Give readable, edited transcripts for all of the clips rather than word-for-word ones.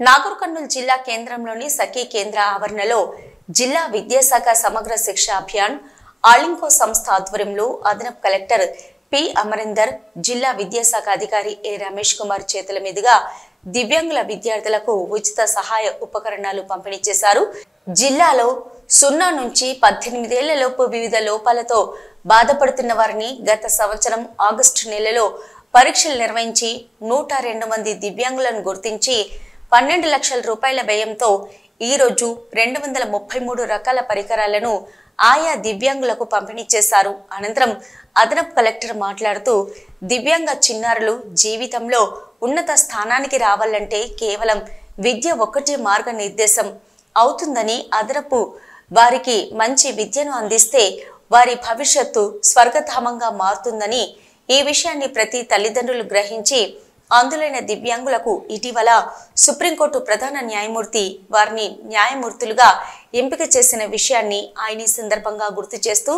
నాగర్ కర్నూల్ జిల్లా కేంద్రంలోని సఖీ కేంద్ర ఆవరణలో జిల్లా విద్యాశాఖ సమగ్ర శిక్ష అభియాన్ ఆలింకో సంస్థ ఆధ్వర్యంలో అదనపు కలెక్టర్ పి అమరీందర్, జిల్లా విద్యాశాఖ అధికారి ఏ రమేష్ కుమార్ చేతుల మీదుగా దివ్యాంగుల విద్యార్థులకు ఉచిత సహాయ ఉపకరణాలు పంపిణీ చేశారు. జిల్లాలో 0 నుంచి 18 ఏళ్లలోపు వివిధ లోపాలతో బాధపడుతున్న వారిని గత సంవత్సరం ఆగస్టు నెలలో పరీక్షలు నిర్వహించి 102 మంది దివ్యాంగులను గుర్తించి 12 లక్షల రూపాయల వ్యయంతో ఈ రోజు 233 రకాల పరికరాలను ఆయా దివ్యాంగులకు పంపిణీ చేశారు. అనంతరం అదనపు కలెక్టర్ మాట్లాడుతూ దివ్యాంగ చిన్నారులు జీవితంలో ఉన్నత స్థానానికి రావాలంటే కేవలం విద్య ఒక్కటే మార్గనిర్దేశం అవుతుందని, అదనపు వారికి మంచి విద్యను అందిస్తే వారి భవిష్యత్తు స్వర్గధామంగా మారుతుందని, ఈ విషయాన్ని ప్రతి తల్లిదండ్రులు గ్రహించి అందులైన దివ్యాంగులకు ఇటీవల సుప్రీంకోర్టు ప్రధాన న్యాయమూర్తి వారిని న్యాయమూర్తులుగా ఎంపిక చేసిన విషయాన్ని ఆయన ఈ సందర్భంగా గుర్తు చేస్తూ,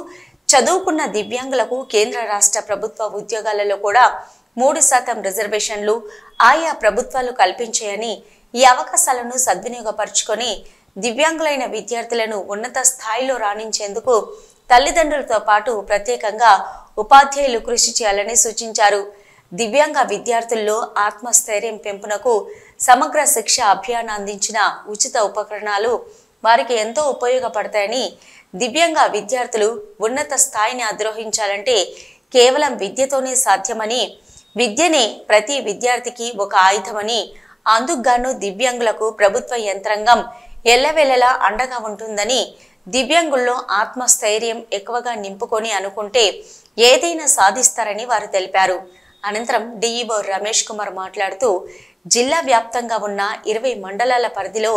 చదువుకున్న దివ్యాంగులకు కేంద్ర రాష్ట్ర ప్రభుత్వ ఉద్యోగాలలో కూడా 3% రిజర్వేషన్లు ఆయా ప్రభుత్వాలు కల్పించాయని, ఈ అవకాశాలను సద్వినియోగపరుచుకొని దివ్యాంగులైన విద్యార్థులను ఉన్నత స్థాయిలో రాణించేందుకు తల్లిదండ్రులతో పాటు ప్రత్యేకంగా ఉపాధ్యాయులు కృషి చేయాలని సూచించారు. దివ్యాంగ విద్యార్థుల్లో ఆత్మస్థైర్యం పెంపునకు సమగ్ర శిక్ష అభియాన్ అందించిన ఉచిత ఉపకరణాలు వారికి ఎంతో ఉపయోగపడతాయని, దివ్యాంగ విద్యార్థులు ఉన్నత స్థాయిని అధిరోహించాలంటే కేవలం విద్యతోనే సాధ్యమని, విద్యనే ప్రతి విద్యార్థికి ఒక ఆయుధమని, అందుకుగాను దివ్యాంగులకు ప్రభుత్వ యంత్రాంగం ఎల్లవేళలా అండగా ఉంటుందని, దివ్యాంగుల్లో ఆత్మస్థైర్యం ఎక్కువగా నింపుకొని అనుకుంటే ఏదైనా సాధిస్తారని వారు తెలిపారు. అనంతరం డిఈఓ రమేష్ కుమార్ మాట్లాడుతూ జిల్లా వ్యాప్తంగా ఉన్న 20 మండలాల పరిధిలో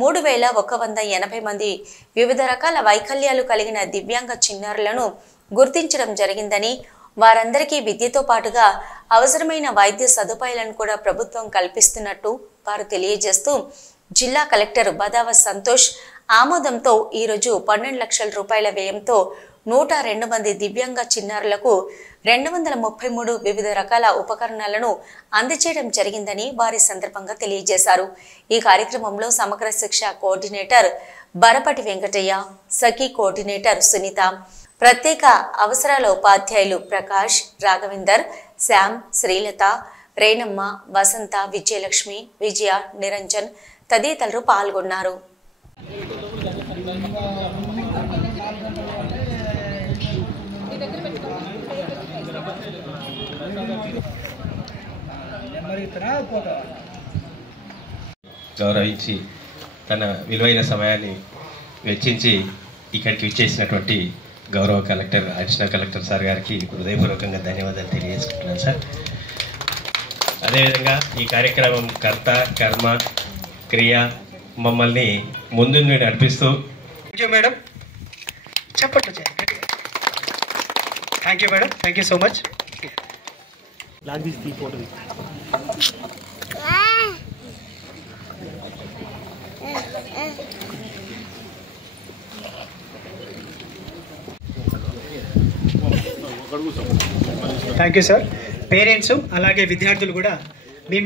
3180 మంది వివిధ రకాల వైకల్యాలు కలిగిన దివ్యాంగ చిన్నారులను గుర్తించడం జరిగిందని, వారందరికీ విద్యతో పాటుగా అవసరమైన వైద్య సదుపాయాలను కూడా ప్రభుత్వం కల్పిస్తున్నట్టు వారు తెలియజేస్తూ, జిల్లా కలెక్టర్ బదావ సంతోష్ ఆమోదంతో ఈరోజు 12 లక్షల రూపాయల వ్యయంతో 102 మంది దివ్యాంగ చిన్నారులకు 233 వివిధ రకాల ఉపకరణాలను అందజేయడం జరిగిందని వారి సందర్భంగా తెలియజేశారు. ఈ కార్యక్రమంలో సమగ్ర శిక్ష కోఆర్డినేటర్ బరపటి వెంకటయ్య, సఖీ కోఆర్డినేటర్ సునీత, ప్రత్యేక అవసరాల ఉపాధ్యాయులు ప్రకాష్, రాఘవేందర్, శ్యామ్, శ్రీలత, రేణమ్మ, వసంత, విజయలక్ష్మి, విజయ, నిరంజన్ తదితరులు పాల్గొన్నారు. గౌరవించి తన విలువైన సమయాన్ని వెచ్చించి ఇక్కడికి విచ్చేసినటువంటి గౌరవ కలెక్టర్, అడిషనల్ కలెక్టర్ సార్ గారికి హృదయపూర్వకంగా ధన్యవాదాలు తెలియజేసుకుంటున్నాను సార్. అదేవిధంగా ఈ కార్యక్రమం కర్త, కర్మ, క్రియ మమ్మల్ని ముందు నడిపిస్తూ మేడం చెప్పట్లు thank you madam, thank you so much. Thank you sir. Parents అలాగే విద్యార్థులు కూడా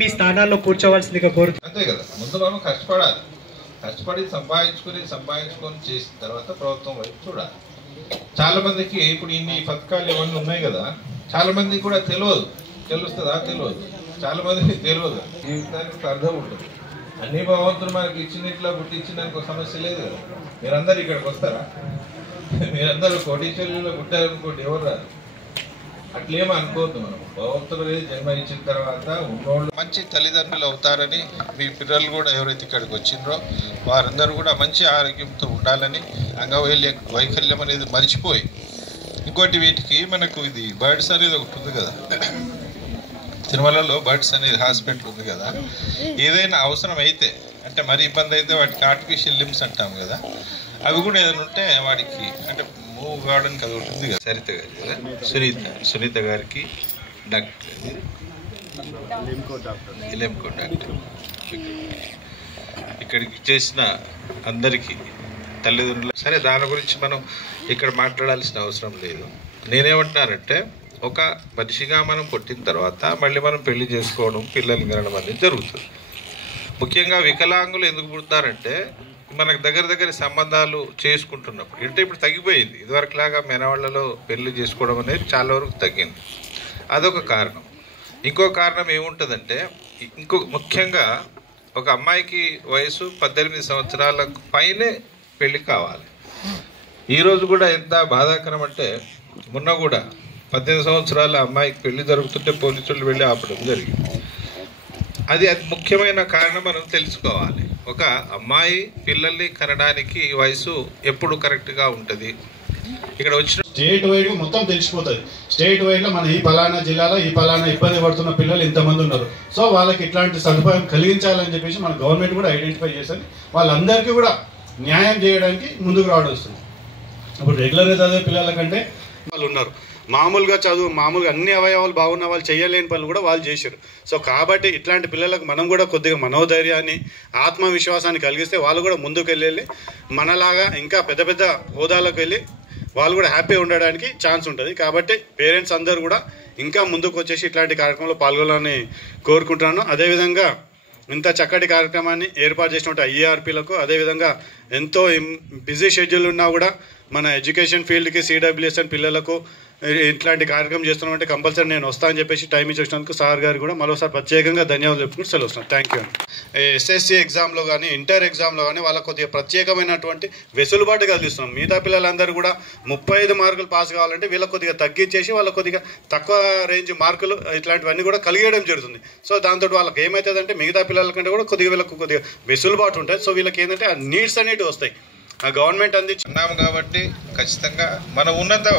మీ స్థానాల్లో కూర్చోవలసిందిగా కోరుతున్నాను. అంతే కదా, ముందు మనం కష్టపడాలి, కష్టపడి సంపాదించుకొని చేసిన తర్వాత ప్రభుత్వం వైపు చూడాలి. చాలా మందికి ఇప్పుడు ఇన్ని పథకాలు ఇవన్నీ ఉన్నాయి కదా, చాలా మందికి కూడా తెలుస్తుందా? తెలియదు. చాలా మందికి తెలియదు. జీవితానికి అర్థం ఉంటుంది. అన్ని భగవంతుడు మనకి ఇచ్చినట్లా పుట్టించడానికి ఒక సమస్య లేదు కదా. మీరందరూ ఇక్కడికి వస్తారా? మీరందరూ కోటీశ్వరులో పుట్టారనుకోండి, ఎవరు రాదు. అట్లేమో అనుకోవద్దు. మనం భగవంతుడు జన్మ ఇచ్చిన తర్వాత ఉన్నోళ్ళు మంచి తల్లిదండ్రులు అవుతారని, మీ పిల్లలు కూడా ఎవరైతే ఇక్కడికి వచ్చిండ్రో వారందరూ కూడా మంచి ఆరోగ్యంతో ఉండాలని, వైకల్యం అనేది మర్చిపోయి, ఇంకోటి వీటికి మనకు ఇది బర్డ్స్ అనేది ఒకటి ఉంది కదా, తిరుమలలో బర్డ్స్ అనేది హాస్పిటల్ ఉంది కదా, ఏదైనా అవసరం అయితే అంటే మరి ఇబ్బంది అయితే వాటికి ఆర్టిఫిషియల్ లిమ్స్ అంటాం కదా, అవి కూడా ఏదైనా ఉంటే వాడికి అంటే మూవ్ కావడానికి అది ఉంటుంది కదా. సరిత గారి కదా, సునీత గారికి డాక్టర్, ఇలెంకో డాక్టర్, ఇక్కడికి చేసిన అందరికీ తల్లిదండ్రులు. సరే, దాని గురించి మనం ఇక్కడ మాట్లాడాల్సిన అవసరం లేదు. నేనేమంటున్నానంటే, ఒక మనిషిగా మనం పుట్టిన తర్వాత మళ్ళీ మనం పెళ్లి చేసుకోవడం, పిల్లలు కనడం అనేది జరుగుతుంది. ముఖ్యంగా వికలాంగులు ఎందుకు పుడతారంటే మనకు దగ్గర సంబంధాలు చేసుకుంటున్నప్పుడు. అంటే ఇప్పుడు తగ్గిపోయింది, ఇదివరకులాగా మెనవాళ్లలో పెళ్లి చేసుకోవడం అనేది చాలా వరకు తగ్గింది. అదొక కారణం. ఇంకో కారణం ఏముంటుందంటే, ముఖ్యంగా ఒక అమ్మాయికి వయసు 18 సంవత్సరాల పైనే పెళ్లి కావాలి. ఈరోజు కూడా ఎంత బాధాకరం అంటే, మొన్న కూడా 18 సంవత్సరాల అమ్మాయికి పెళ్లి జరుగుతుంటే పోలీసులు వెళ్ళి ఆపడం జరిగింది. అది ముఖ్యమైన కారణం మనం తెలుసుకోవాలి. ఒక అమ్మాయి పిల్లల్ని కనడానికి వయసు ఎప్పుడు కరెక్ట్గా ఉంటుంది. ఇక్కడ వచ్చిన స్టేట్ వైడ్ మొత్తం తెలిసిపోతుంది. స్టేట్ వైడ్ లో మన ఈ పలానా జిల్లాలో ఈ పలానా ఇబ్బంది పడుతున్న పిల్లలు ఇంతమంది ఉన్నారు. సో వాళ్ళకి ఇట్లాంటి సదుపాయం కలిగించాలని చెప్పేసి మన గవర్నమెంట్ కూడా ఐడెంటిఫై చేస్తుంది. వాళ్ళందరికీ కూడా న్యాయం చేయడానికి ముందుకు రావడం వస్తుంది. ఇప్పుడు రెగ్యులర్గా చదివే పిల్లల కంటే వాళ్ళు ఉన్నారు. మామూలుగా అన్ని అవయవాలు బాగున్న వాళ్ళు చేయలేని పనులు కూడా వాళ్ళు చేశారు. సో కాబట్టి ఇట్లాంటి పిల్లలకు మనం కూడా కొద్దిగా మనోధైర్యాన్ని, ఆత్మవిశ్వాసాన్ని కలిగిస్తే వాళ్ళు కూడా ముందుకు వెళ్ళి మనలాగా ఇంకా పెద్ద హోదాలకు వెళ్ళి వాళ్ళు కూడా హ్యాపీగా ఉండడానికి ఛాన్స్ ఉంటుంది. కాబట్టి పేరెంట్స్ అందరూ కూడా ఇంకా ముందుకు వచ్చేసి ఇట్లాంటి కార్యక్రమంలో పాల్గొనాలని కోరుకుంటున్నాను. అదేవిధంగా ఇంత చక్కటి కార్యక్రమాన్ని ఏర్పాటు చేసినట్టు ఐఆర్పీలకు, అదేవిధంగా ఎంతో బిజీ షెడ్యూల్ ఉన్నా కూడా మన ఎడ్యుకేషన్ ఫీల్డ్కి, సిడబ్ల్యూఎస్ఎన్ పిల్లలకు ఇట్లాంటి కార్యక్రమం చేస్తున్నామంటే కంపల్సరీ నేను వస్తానని చెప్పేసి టైం ఇచ్చినందుకు సార్ గారు కూడా మరోసారి ప్రత్యేకంగా ధన్యవాదాలు చెప్పుకుంటూ సెలవు వస్తున్నాను. థ్యాంక్ యూ అండి. ఎస్ఎస్సి ఎగ్జామ్లో కానీ, ఇంటర్ ఎగ్జామ్లో కానీ వాళ్ళకు కొద్దిగా ప్రత్యేకమైనటువంటి వెసులుబాటు కలిగిస్తున్నాం. మిగతా పిల్లలందరూ కూడా 35 మార్కులు పాస్ కావాలంటే వీళ్ళకి కొద్దిగా తగ్గించేసి వాళ్ళకి కొద్దిగా తక్కువ రేంజ్ మార్కులు ఇట్లాంటివన్నీ కూడా కలిగేయడం జరుగుతుంది. సో దాంతో వాళ్ళకి ఏమవుతుందంటే మిగతా పిల్లల కంటే కూడా వీళ్ళకు కొద్దిగా వెసులుబాటు ఉంటుంది. సో వీళ్ళకి ఏంటంటే ఆ నీడ్స్ అనేవి వస్తాయి. ఆ గవర్నమెంట్ అందించున్నాము కాబట్టి ఖచ్చితంగా మనం ఉన్నంత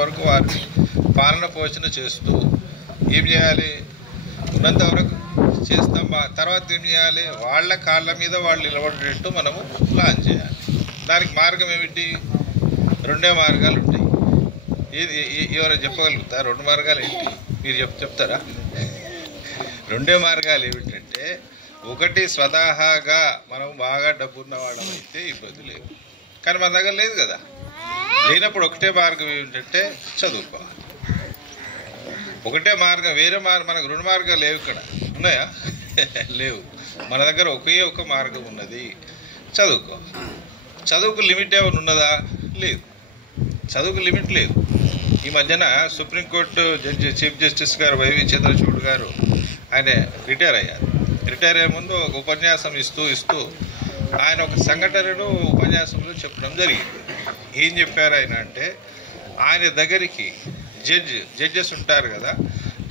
వరకు వారిని పాలన పోషణ చేస్తూ ఏం చేయాలి, ఉన్నంత వరకు చేస్తాం. తర్వాత ఏం చేయాలి, వాళ్ళ కాళ్ళ మీద వాళ్ళు నిలబడేటట్టు మనము ప్లాన్ చేయాలి. దానికి మార్గం ఏమిటి? 2 మార్గాలు ఉంటాయి. ఎవరైనా చెప్పగలుగుతారా 2 మార్గాలు ఏంటి? మీరు చెప్తారా? 2 మార్గాలు ఏమిటంటే, ఒకటి స్వతహాగా మనం బాగా డబ్బున్న వాళ్ళం అయితే ఇబ్బంది లేదు. కానీ మన దగ్గర లేదు కదా. లేనప్పుడు ఒకటే మార్గం ఏమిటంటే చదువుకోవాలి. ఒకటే మార్గం, వేరే మనకు 2 మార్గాలు లేవు. ఇక్కడ ఉన్నాయా? లేవు. మన దగ్గర ఒకే ఒక మార్గం ఉన్నది, చదువుకో. చదువుకు లిమిట్ ఏమైనా ఉన్నదా? లేదు. చదువుకు లిమిట్ లేదు. ఈ మధ్యన సుప్రీంకోర్టు జడ్జి చీఫ్ జస్టిస్ గారు వైవి చంద్రచూడ్ గారు ఆయన రిటైర్ అయ్యారు. రిటైర్ అయ్యే ముందు ఒక ఉపన్యాసం ఇస్తూ ఆయన ఒక సంఘటనను ఉపన్యాసంలో చెప్పడం జరిగింది. ఏం చెప్పారు ఆయన అంటే, ఆయన దగ్గరికి జడ్జెస్ ఉంటారు కదా,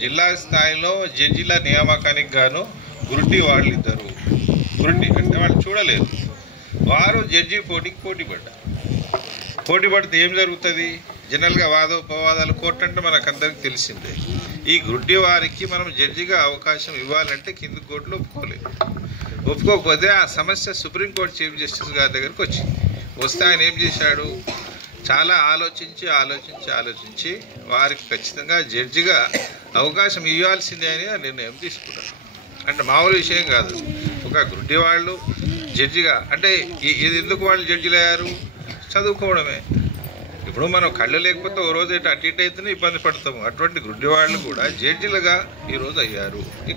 జిల్లా స్థాయిలో జడ్జిల నియామకానికి గాను గురుటి వాళ్ళిద్దరు, గురుటి అంటే వాళ్ళు చూడలేదు, వారు జడ్జి పోటీ పడ్డారు. పోటీ పడితే ఏం జరుగుతుంది? జనరల్గా వాదోపవాదాలు కోర్టు అంటే మనకు అందరికి తెలిసిందే. ఈ గుడ్డి వారికి మనం జడ్జిగా అవకాశం ఇవ్వాలంటే కింది కోర్టులో ఒప్పుకోకపోతే ఆ సమస్య సుప్రీంకోర్టు చీఫ్ జస్టిస్ గారి దగ్గరికి వచ్చింది. వస్తే ఆయన ఏం చేశాడు, చాలా ఆలోచించి వారికి ఖచ్చితంగా జడ్జిగా అవకాశం ఇవ్వాల్సిందే అని ఆ నిర్ణయం తీసుకున్నారు. అంటే మామూలు విషయం కాదు. ఒక గుడ్డి వాళ్ళు జడ్జిగా అంటే ఇది ఎందుకు వాళ్ళు జడ్జిలు అయ్యారు? చదువుకోవడమే. ఇప్పుడు మనం కళ్ళు లేకపోతే ఓ రోజు అటు అయితేనే ఇబ్బంది పడతాము. అటువంటి గుడ్డి వాళ్ళు కూడా జడ్జిలుగా ఈరోజు అయ్యారు. ఈ